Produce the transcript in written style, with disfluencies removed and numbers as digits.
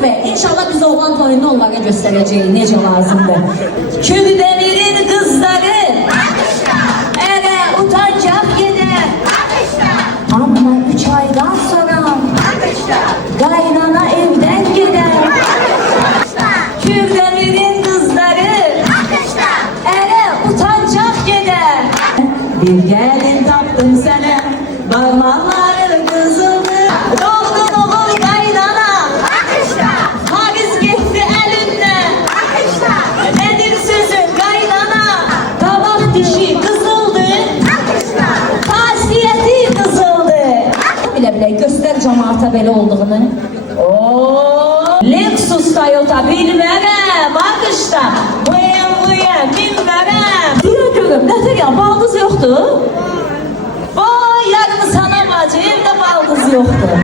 Aziz Bey, inşallah biz oğlan toyunu onlara göstereceğiz necə lazımdır. Kürdelerin kızları eve utancaq gedər. Amma 3 aydan sonra qaynana evdən gedər. Kürdelerin kızları eve utancaq gedər. Bir gəlin tapdım sənə, barmaqları qızıldı. Doğdun oğul qaynana, Hafiz getdi əlindən. Nedir sözün qaynana, tabaq dişi qızıldı, xasiyyəti qızıldı. Bilə-bilə göstər cəmaata belə olduğunu. Lexus Toyota bilmərəm, axışda, BMW bilmərəm. Deyə görüm, nətər ya, baldız yoxdur? Vay, yarını sana bacı, evdə baldız yoxdur.